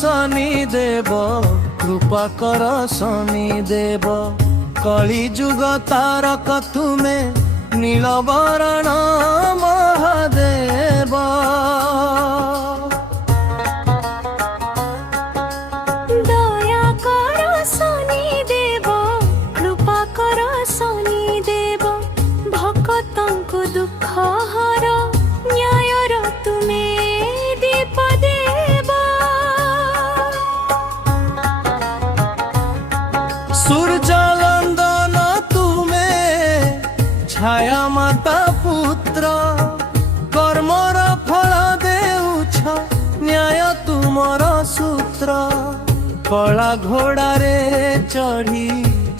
শনি দেব, কৃপা কর শনি দেব। কলি যুগ তারক তুমে, নীলবরণ মহাদেব। দয়া কর শনি দেব, কৃপা কর শনি দেব। ভক্তଙ୍କୁ দুঃখ হর, ন্যায়র তুমে দীপ দেব। সূর্য লন্দন তুমে, ছায়া মাতা পুত্র। কর্মর ফল দেউছ, ন্যায় তুমর সূত্র। কলা ঘোড়ারে চढ़ी,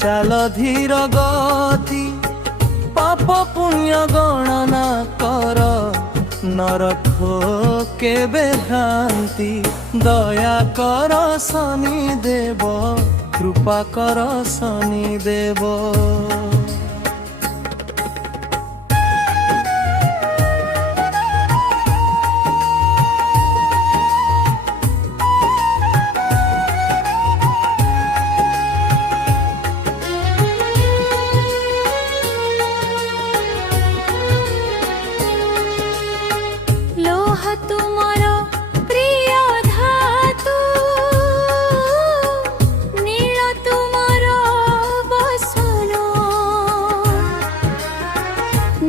চাল ধীর গতি। পাপ পুণ্য গণনা কর, নরখ কেবে ভ্রান্তি। দয়া কর শনি দেব, কৃপা কর শনি দেব। লোহ তুমর প্রিয় ধাতু, নীল তুমর বসন।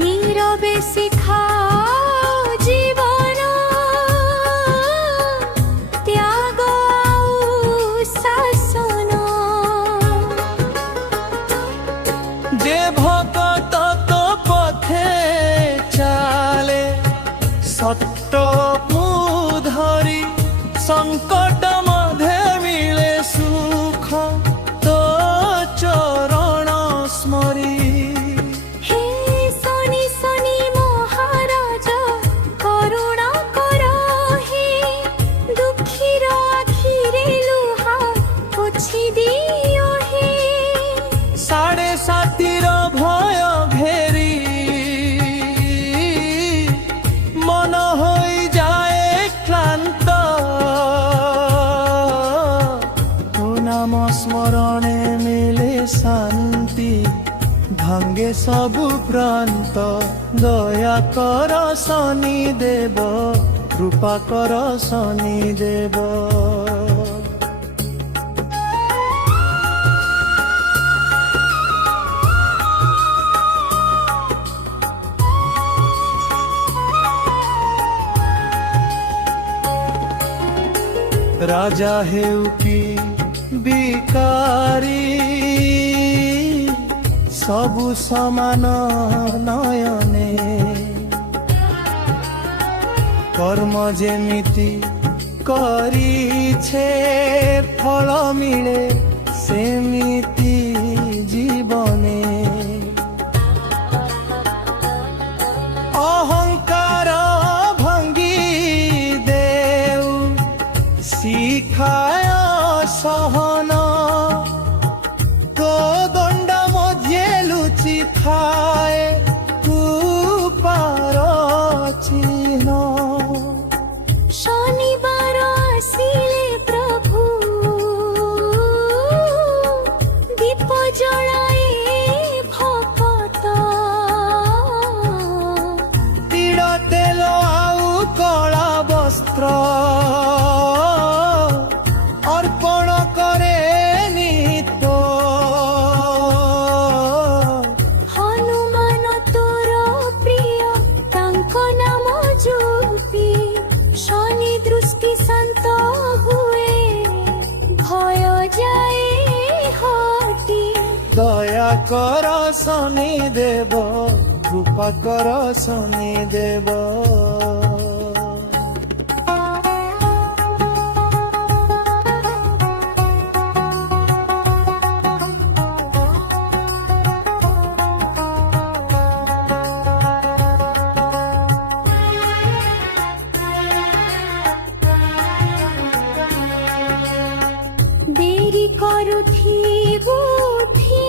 নীরবে শিখাও জীবন, ত্যাগ আউ শাসন। যে ভকত তো পথে চালে, সত্য ধরি। সংকট মধ্যে মিলে সুখ, তো চরণ স্মরি। হে শনি শনি মহারাজ, করুণা কর হে। দুঃখীর আখিরে লুহা পୋଛି দিও হে। সাড়ে সাতির ভয় ঘেরি, মন হই যায় ক্লান্ত। তো নাম স্মরণে মিলে শান্তি, ভাঙ্গে সবু প্রান্ত। দয়া কর শনি দেব, কৃপা কর শনি দেব। রাজা হেউ কি বিকারী, সবু সমান নয়নে। কর্ম যেমিতি করিছে, ফল মিলে সেমিতি জীবনে। অহংকার ভঙ্গি দেউ, শিখায় সহন। তো দণ্ড মধ্যে লুচি খায়, কৃপার চিহ্ন। শনিবার আসিলে প্রভু, দীপ জলায়ে ভকত। তীর তেল আউ কলা বস্ত্র, অর্পণ করে নিত। হনুমান তোর প্রিয়, তাঙ্ক নাম জপি। শনি দৃষ্টি শান্ত হুয়ে, ভয় যায় হটি। দয়া কর শনি দেব, কৃপা কর শনি দেব। দেরি করুথিবু থি,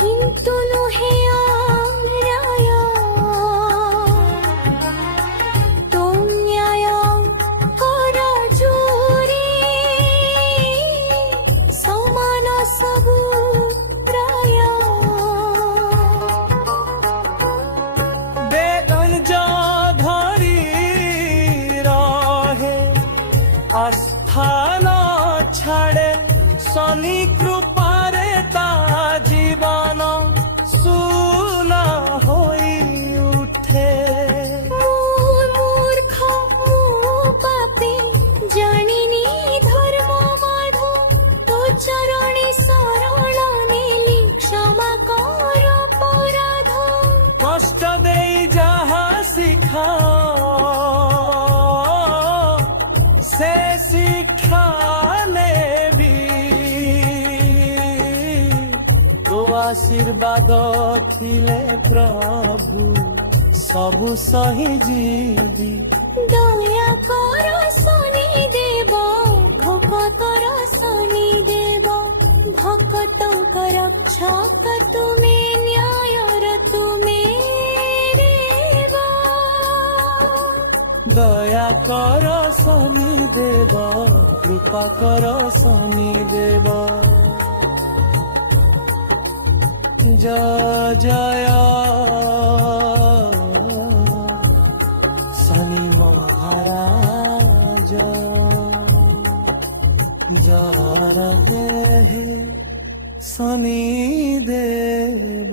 কিন্তু নুহে রায়। কৃপারে তা জীবন সুনা হই উঠে। মূর্খ পাপী জানিনি ধর্ম বাধ, তো চরণে শরণ নেলি ক্ষমা কর অপরাধ। কষ্ট দেই যাহা শিখা সে শিক্ষা নেবি, তো আশীর্বাদ ଥିଲେ প্রভু ସବୁ সহি ଯିବି। দয়া কর শনি দেব, ভকতর শনি দেব, ভকতঙ্কর রক্ষক তুমে, ন্যায়র তুমে দেব। দয়া কর শনি দেব, কৃপা কর শনি দেব। জয় জয় শনি মহারাজ, জয় হে শনি দেব।